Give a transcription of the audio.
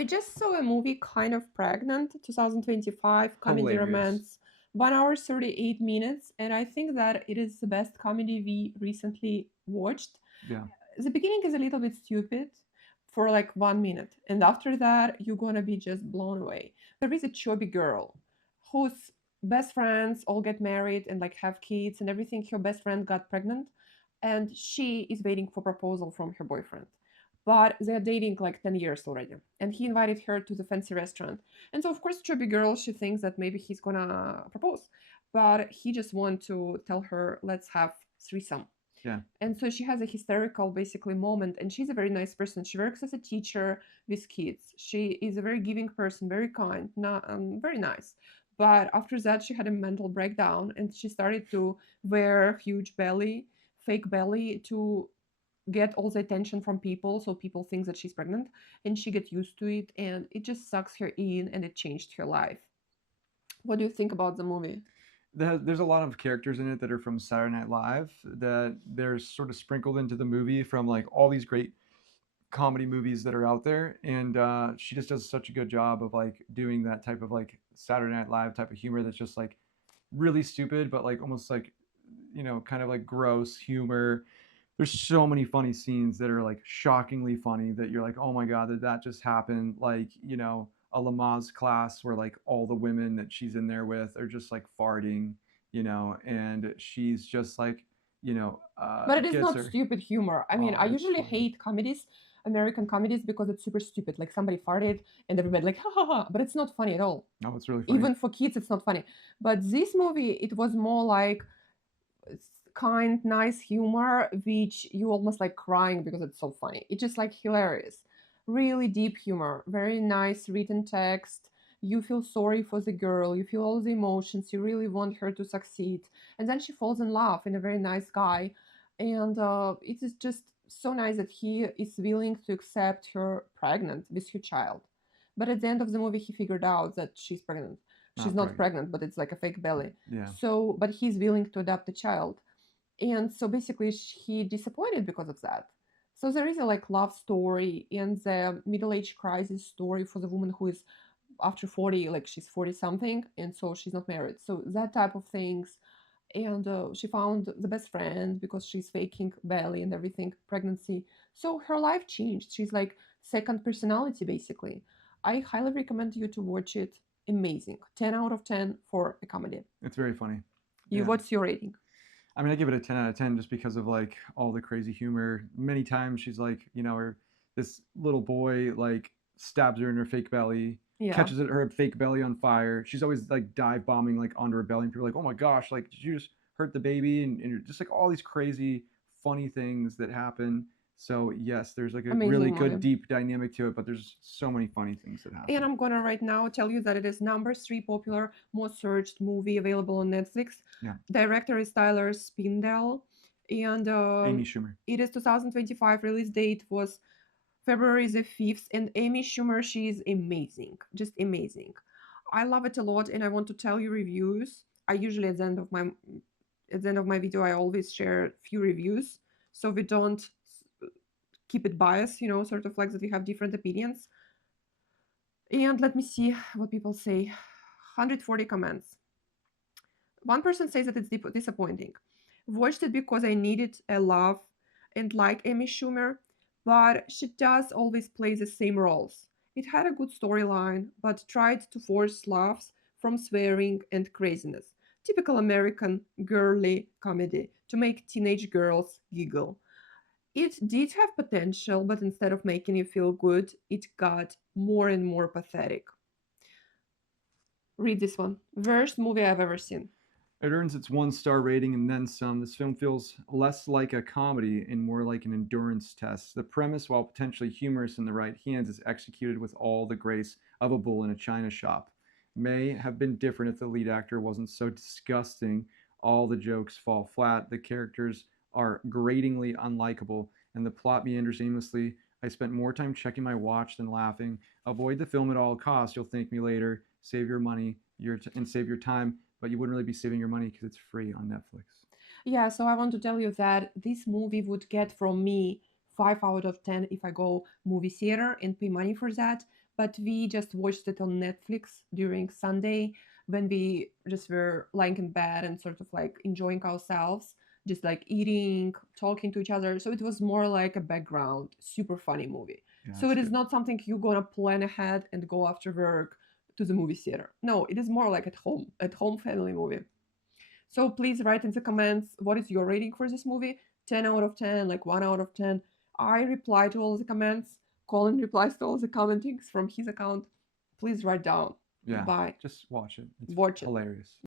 We just saw a movie, Kind of Pregnant, 2025 comedy Hilarious. romance, 1 hour 38 minutes, and I think that it is the best comedy we recently watched. Yeah. The beginning is a little bit stupid for like 1 minute, and after that, you're gonna be just blown away. There is a chubby girl whose best friends all get married and like have kids and everything. Her best friend got pregnant, and she is waiting for proposal from her boyfriend. But they're dating like 10 years already. And he invited her to the fancy restaurant. And so, of course, chubby girl, she thinks that maybe he's gonna propose. But he just want to tell her, let's have threesome. Yeah. And so she has a hysterical basically moment, and she's a very nice person. She works as a teacher with kids. She is a very giving person, very kind, not very nice. But after that she had a mental breakdown, and she started to wear huge belly, fake belly, to get all the attention from people, so people think that she's pregnant, and she get used to it, and it just sucks her in, and it changed her life. What do you think about the movie? There's a lot of characters in it that are from Saturday Night Live that they're sort of sprinkled into the movie from like all these great comedy movies that are out there, and she just does such a good job of like doing that type of like Saturday Night Live type of humor that's just like really stupid, but like almost like kind of like gross humor. There's so many funny scenes that are like shockingly funny that you're like, oh my god, did that just happen? Like, a Lamaze class where like all the women that she's in there with are just like farting, and she's just like, But it is gets not her. stupid humor. I mean, Oh, I it's usually funny. hate comedies, American comedies, because it's super stupid. Like somebody farted and everybody like ha ha ha, but it's not funny at all. Oh, it's really funny. Even for kids, it's not funny. But this movie, it was more like kind, nice humor, which you almost like crying because it's so funny. It's just like hilarious. Really deep humor, very nice written text. You feel sorry for the girl, you feel all the emotions, you really want her to succeed. And then she falls in love in a very nice guy. And it is just so nice that he is willing to accept her pregnant with her child. But at the end of the movie, he figured out that she's pregnant. She's Not not pregnant. pregnant, but it's like a fake belly. Yeah. So, but he's willing to adopt a child, and so basically he disappointed because of that. So there is a like love story and the middle age crisis story for the woman who is after 40, like she's 40 something, and so she's not married, so that type of things. And she found the best friend because she's faking belly and everything, pregnancy. So her life changed. She's like second personality basically. I highly recommend you to watch it. Amazing, 10 out of 10 for a comedy. It's very funny. You, Yeah. what's your rating? I mean, I give it a 10 out of 10 just because of like all the crazy humor. Many times she's like, her this little boy like stabs her in her fake belly, Yeah. catches her fake belly on fire. She's always like dive bombing like onto her belly, and people are like, oh my gosh, like did you just hurt the baby? And just like all these crazy funny things that happen. So yes, there's like a really Amazing good movie. deep dynamic to it, but there's so many funny things that And happen. I'm gonna right now tell you that it is number three popular, most searched movie available on Netflix. Yeah. Director is Tyler Spindell, and Amy Schumer. it is 2025. Release date was February the 5th. And Amy Schumer, she is amazing, just amazing. I love it a lot, and I want to tell you reviews. I usually at the end of my video, I always share few reviews, so we don't keep it biased. Sort of like that we have different opinions. And let me see what people say. 140 comments. One person says that it's disappointing. Watched it because I needed a laugh and like Amy Schumer, but she does always play the same roles. It had a good storyline, but tried to force laughs from swearing and craziness. Typical American girly comedy to make teenage girls giggle. It did have potential, but instead of making you feel good, it got more and more pathetic. Read this one. Worst movie I've ever seen. It earns its 1-star rating and then some. This film feels less like a comedy and more like an endurance test. The premise, while potentially humorous in the right hands, is executed with all the grace of a bull in a china shop. May have been different if the lead actor wasn't so disgusting. All the jokes fall flat. The characters are gratingly unlikable, and the plot meanders aimlessly. I spent more time checking my watch than laughing. Avoid the film at all costs. You'll thank me later. Save your money and save your time, but you wouldn't really be saving your money because it's free on Netflix. Yeah, so I want to tell you that this movie would get from me 5 out of 10 if I go movie theater and pay money for that. but we just watched it on Netflix during Sunday when we just were lying in bed and sort of like enjoying ourselves, just like eating, talking to each other. So it was more like a background, super funny movie. Yeah, So that's it is good. not something you're gonna plan ahead and go after work to the movie theater. No, it is more like at home family movie. So please write in the comments what is your rating for this movie? 10 out of 10, like 1 out of 10. I reply to all the comments. Colin replies to all the commentings from his account. Please write down. Yeah, Bye. just watch it. It's Watch it. hilarious.